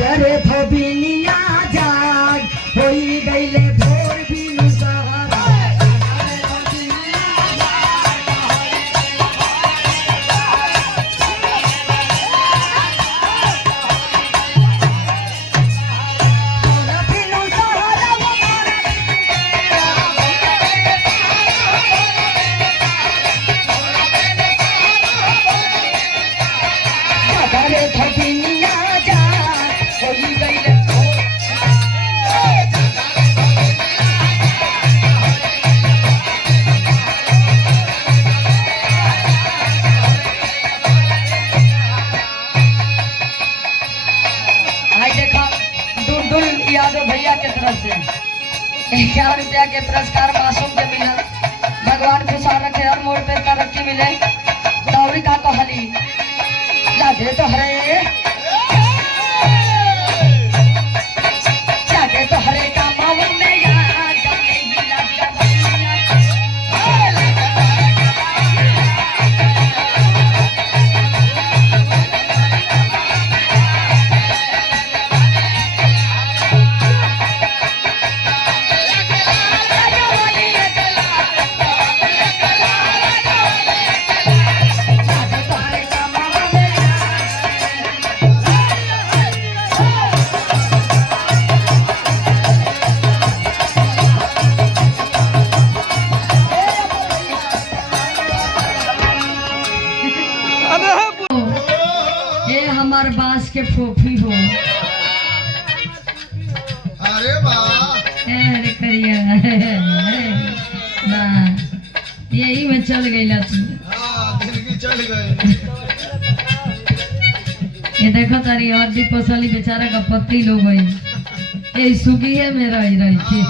जागरे धोबिनिया जाग होई गईले भोर बिनु सहारा भैया के तरफ से 51 रुपया के पुरस्कार मासूम के मिला। भगवान खुशहाल रखे, हर मोड़ पे तरक्की मिले। दौरी का कहली जागे तो हरे जागे तो हरे का मावन में यार जागे ही लग हमार बास के फोफी हो। अरे वाह अरे करिया ना यही में चल गई तू। जिंदगी चल गई। ये देखो तारी हड्डी पसली बेचारा का पत्ती लोग गई ये सुगी है मेरा ही रही थी।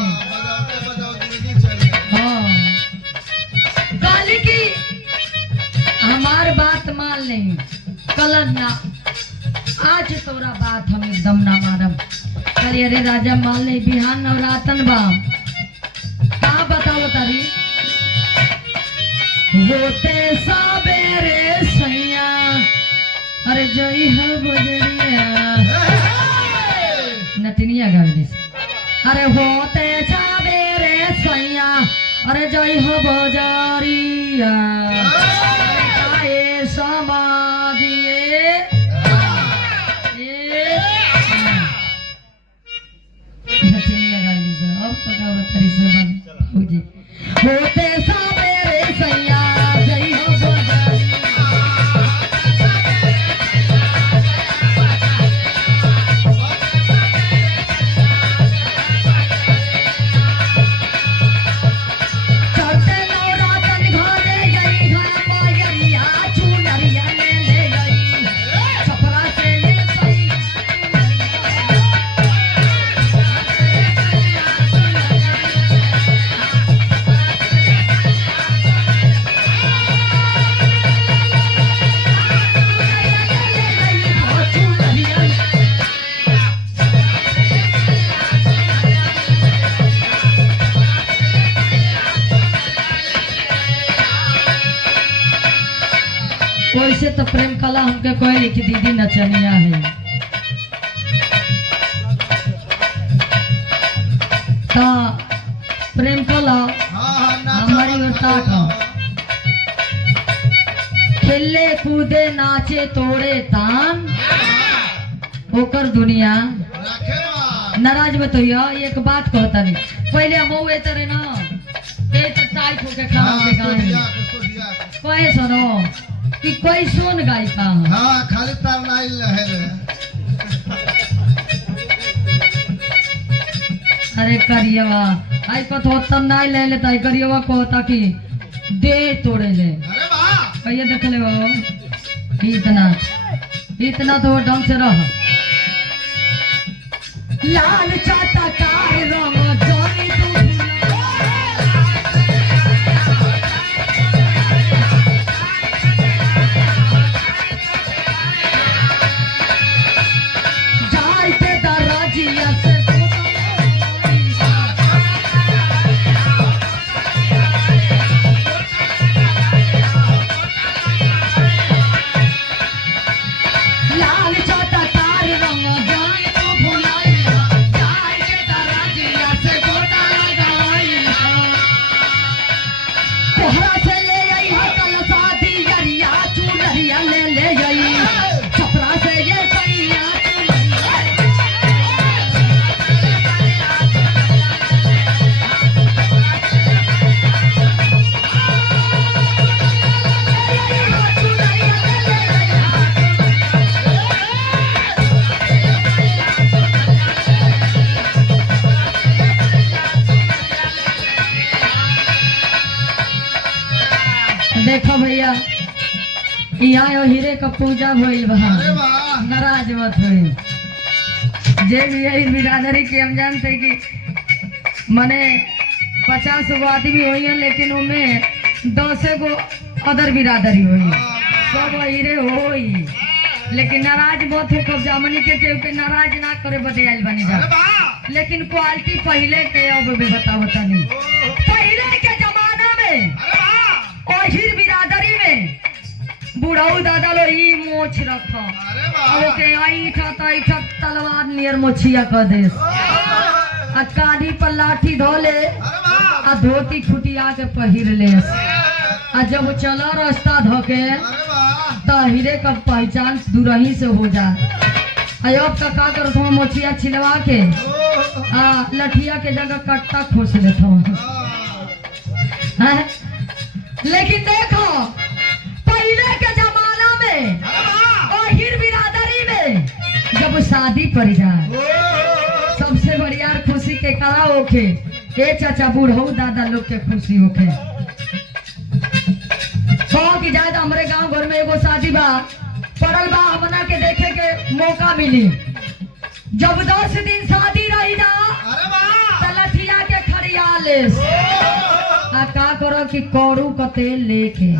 हाँ काली की हमार बात मान ले कलर ना आज तोरा बात हम एकदम ना मारब। कल अरे राजा मान ले बिहान नवरातन बा का बताओ तारी होते सबेरे सैया अरे जई है बजरिया नटनिया गावी अरे होते सबेरे सैया अरे जई है बजरिया समाधिए होते सबेरे सैया जई हो चढ़ते नवरातन घरे गई घर मायरिया चुनरिया ले गई छपरा से ले वैसे तो प्रेम कला हमके कहली कि दीदी नचनिया है तो प्रेम कला हमारी खेले कूदे नाचे तोड़े तान ओकर दुनिया नाराज बताइयो। एक बात कहता नहीं पहले हम तरे ना ये तो टाइट होके खड़ा होके गाने कहे सुनो कि कोई सुन गाई का हाँ खाली तार नाइल है। अरे करियवा आई को तो तब नाइ ले लेता है करियवा को ताकि दे तोड़े ले। अरे वाह कहिए देख ले वो इतना तो ढंग से रह लाल चाटा कार रंग जोनी जाइते दराजिया से लाल चाटा कार रंग जोनी यहाँ हीरे का पूजा भइल बा। अरे वाह नाराज मत होई। जे भी है बिरादरी के हम जानते कि मने 50 गो आदमी होई है, लेकिन उनमें 10 गो अदर बिरादरी होई, सब हीरे होई। लेकिन नाराज मत हो कब जामनी के नाराज ना करे बदे आइल बनी जा। अरे वाह लेकिन क्वालिटी पहले के अब भी बताओ तनी। पहले के जमाना में अरे वाह ओहिर बिरादरी में बुढ़ऊ दादा लो ई मोछ रख, अरे अब वाह के ऐठा तलवार नियर मोछिया कर दे, आ कानी पर लाठी धोले, अरे वाह आ धोती खुटिया के पहिर ले, आ जब चला रास्ता धोके अरे वाह तो हीरे का पहचान दूरही से हो जा। अब तक का करत हूँ मोछिया छिलवा के लठिया के जगह कट्टा खोस लेता हूँ। लेकिन देखो पहले के जमाना में ओहिर बिरादरी में जब शादी पड़ जाए सबसे बढ़िया खुशी के करा होके ए चाचा बूढ़ऊ दादा लोग के खुशी होके कहो कि जाए तो हमारे गांव घर में एगो शादी बा पड़ल बा, हमना के देखे के मौका मिली। जब 10 दिन शादी रही ना अरे वाह तो लठिया के खड़िया ले आ का करो कि कौरू का तेल लेके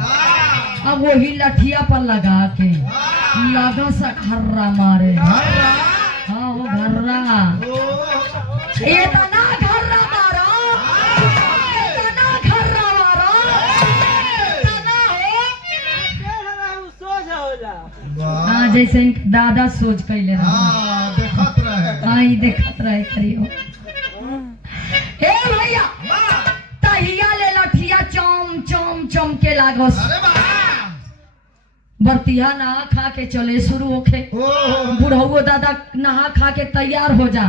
अब वही लठिया पर लगा के लगा सा घर्रा मारे। हाँ वो घर्रा इतना घर्रा मारो, इतना घर्रा मारो, इतना हो। हाँ जैसे इनके दादा सोच कैले रहा। देखत रहे हाँ ई देखत रहे करियो। ए भैया तहिया ले लठिया चम चम चम के लागस। अरे वाह बर्तिया नहा खा के चले शुरू होके, बुढ़ऊ दादा नहा खा के तैयार हो जा।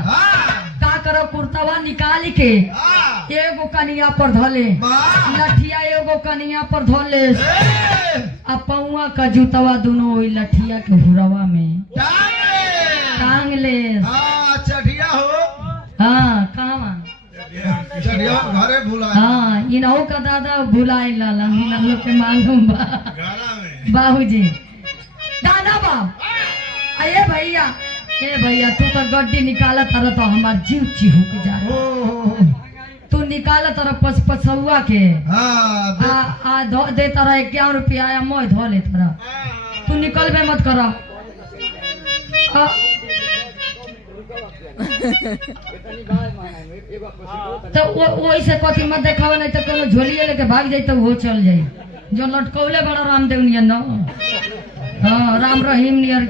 का करो कुर्तावा निकाल के एगो कनिया पर धले, लठिया एगो कनिया पर धले, आ पौआ का जूतवा दोनों ओई लठिया के हुरवा में टांग ले। चढ़िया हो हाँ कहाँ चढ़िया घरे भुला हाँ इनहू का दादा भुलाए लाला हम लोग के मालूम बा। घरा में बाबूजी दादा बाब अरे भैया ए भैया तू तो गड्डी निकाला तर तो हमार जीव चिहुक जा। तू निकाला तर पसौआ के आ धो दे तर 51 रुपया या मैं धो ले तर तू निकलबे मत कर। तो वैसे कथी मत देखावा, नहीं तो कोनो झोलिए लेके भाग जाई तो वो चल जाई। जो लटकौले बड़ा रामदेव नियर न, हाँ राम रहीम नियर।